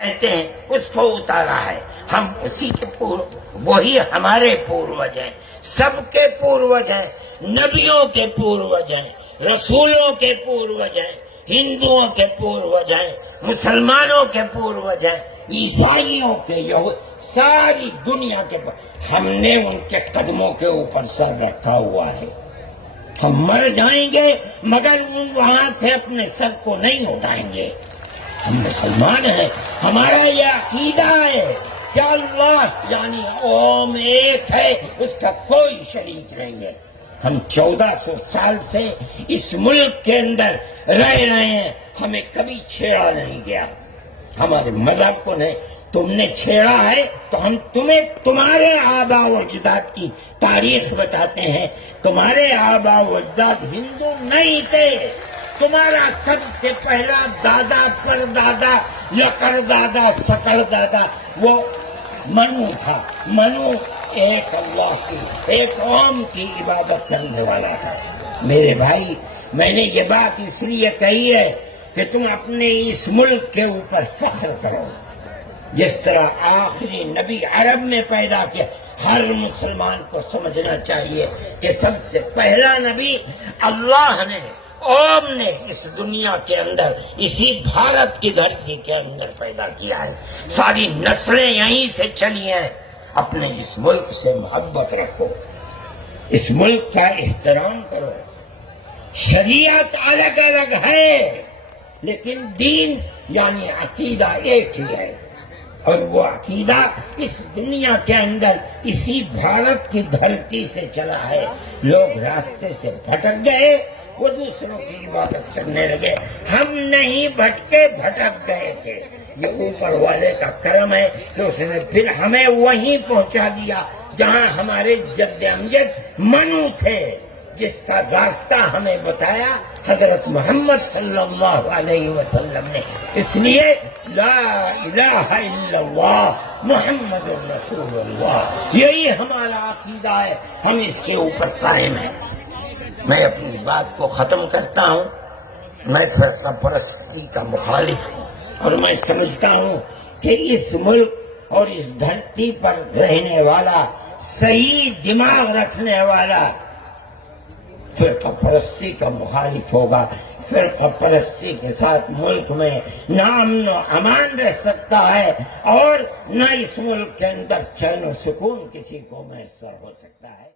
کہتے ہیں اس کو اتارا ہے، ہم اسی کے وہی ہمارے پوروج ہیں، سب کے پوروج ہیں، نبیوں کے پوروج ہیں، رسولوں کے پوروج ہیں، ہندوؤں کے پوروج ہیں، مسلمانوں کے پوروج ہیں، عیسائیوں کے، ساری دنیا کے ہم نے ان کے قدموں کے اوپر سر رکھا ہوا ہے۔ ہم مر جائیں گے مگر وہاں سے اپنے سر کو نہیں اٹھائیں گے۔ ہم مسلمان ہیں، ہمارا یہ عقیدہ ہے کہ اللہ یعنی اوم ایک ہے، اس کا کوئی شریک نہیں ہے۔ ہم 1400 سال سے اس ملک کے اندر رہ رہے ہیں، ہمیں کبھی چھیڑا نہیں گیا، ہمارے مذہب کو نہیں۔ تم نے چھیڑا ہے تو ہم تمہیں تمہارے آباء و اجداد کی تاریخ بتاتے ہیں۔ تمہارے آباء و اجداد ہندو نہیں تھے، تمہارا سب سے پہلا دادا پردادا لکڑ دادا سکڑ دادا وہ منو تھا۔ منو ایک اللہ کی، ایک قوم کی عبادت کرنے والا تھا۔ میرے بھائی، میں نے یہ بات اس لیے کہی ہے کہ تم اپنے اس ملک کے اوپر فخر کرو، جس طرح آخری نبی عرب میں پیدا کیا۔ ہر مسلمان کو سمجھنا چاہیے کہ سب سے پہلا نبی اللہ نے، اوم نے اس دنیا کے اندر، اسی بھارت کی دھرتی کے اندر پیدا کیا ہے۔ ساری نسلیں یہیں سے چلی ہیں۔ اپنے اس ملک سے محبت رکھو، اس ملک کا احترام کرو۔ شریعت الگ الگ ہے لیکن دین یعنی عقیدہ ایک ہی ہے، اور وہ عقیدہ اس دنیا کے اندر اسی بھارت کی دھرتی سے چلا ہے۔ لوگ راستے سے بھٹک گئے، وہ دوسروں کی عبادت کرنے لگے، ہم نہیں بھٹکے، بھٹک گئے تھے۔ یہ اوپر والے کا کرم ہے کہ اس نے پھر ہمیں وہیں پہنچا دیا جہاں ہمارے جد امجد منو تھے، جس کا راستہ ہمیں بتایا حضرت محمد صلی اللہ علیہ وسلم نے۔ اس لیے لا الہ الا اللہ محمد الرسول اللہ، یہی ہمارا عقیدہ ہے، ہم اس کے اوپر قائم ہیں۔ میں اپنی بات کو ختم کرتا ہوں۔ میں فرقہ پرستی کا مخالف ہوں، اور میں سمجھتا ہوں کہ اس ملک اور اس دھرتی پر رہنے والا، صحیح دماغ رکھنے والا فرقہ پرستی کا مخالف ہوگا۔ فرقہ پرستی کے ساتھ ملک میں نہ امن و امان رہ سکتا ہے، اور نہ اس ملک کے اندر چین و سکون کسی کو میسر ہو سکتا ہے۔